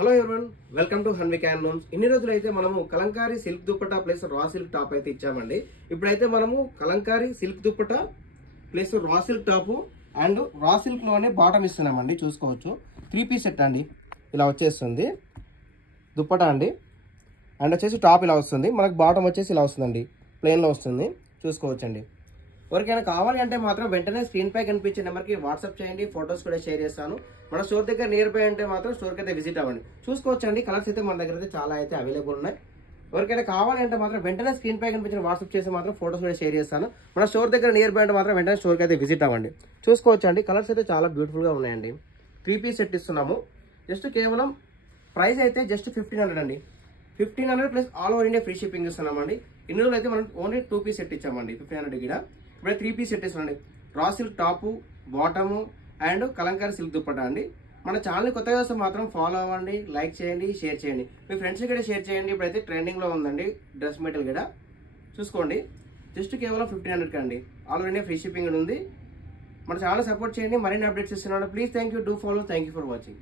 Hello everyone, welcome to హన్విక్ handlooms. ఇన్ని రోజులు అయితే మనము Kalamkari silk dupatta plus raw silk top అయితే ఇచ్చామండి. ఇప్పుడైతే మనము Kalamkari silk dupatta plus raw silk top and raw silk లోనే బాటమ్ ఇస్తున్నామండి. చూసుకోవచ్చు, 3 పీస్ సెట్ అండి. ఇలా వచ్చేస్తుంది దుప్పటా అండి. అండ్ వచ్చేసి టాప్ ఇలా వస్తుంది, మనకు బాటమ్ వచ్చేసి ఇలా వస్తుందండి, ప్లెయిన్ లో వస్తుంది. చూసుకోవచ్చండి. ఎవరికైనా కావాలి అంటే మాత్రం వెంటనే స్క్రీన్ పై కనిపించే నెంబర్కి వాట్సాప్ చేయండి, ఫొటోస్ కూడా షేర్ చేస్తాను. మన స్టోర్ దగ్గర నియర్ బై అంటే మాత్రం స్టోర్కి అయితే విజిట్ అవ్వండి. చూసుకోవచ్చండి, కలర్స్ అయితే మన దగ్గర అయితే చాలా అయితే అవైలబుల్ ఉన్నాయి. ఎవరికైనా కావాలి అంటే మాత్రం వెంటనే స్క్రీన్ పై కనిపించిన వాట్సాప్ చేసి మాత్రం ఫొటోస్ కూడా షేర్ చేస్తాను. మన స్టోర్ దగ్గర నియర్ బై అంటే మాత్రం వెంటనే స్టోర్కి అయితే విజిట్ అవ్వండి. చూసుకోవచ్చండి, కలర్స్ అయితే చాలా బ్యూటిఫుల్గా ఉన్నాయండి. 3 పీస్ సెట్ ఇస్తున్నాము. జస్ట్ కేవలం ప్రైస్ అయితే జస్ట్ 1500 అండి. 1500 plus all over India free shipping ఇస్తున్నామండి. ఇన్ని రోజులు అయితే మనం ఓన్లీ 2 పీస్ సెట్ ఇచ్చామండి 1500 కూడా. ఇప్పుడు 3 పీస్ సెట్ ఇస్తున్నాండి. Raw silk top, bottom and Kalamkari silk dupatta అండి. మన ఛానల్ కొత్తగా వస్తే మాత్రం ఫాలో అవ్వండి, లైక్ చేయండి, షేర్ చేయండి, మీ ఫ్రెండ్స్ కూడా షేర్ చేయండి. ఇప్పుడైతే ట్రెండింగ్ లో ఉందండి డ్రెస్ మెటీరియల్ కూడా. చూసుకోండి, జస్ట్ కేవలం 1500 అండి. All over India free shipping ఉంది. మన ఛానల్ సపోర్ట్ చేయండి. మరిన్ని అప్డేట్స్ ఇస్తున్నాను. Please thank you, do follow. Thank you for watching.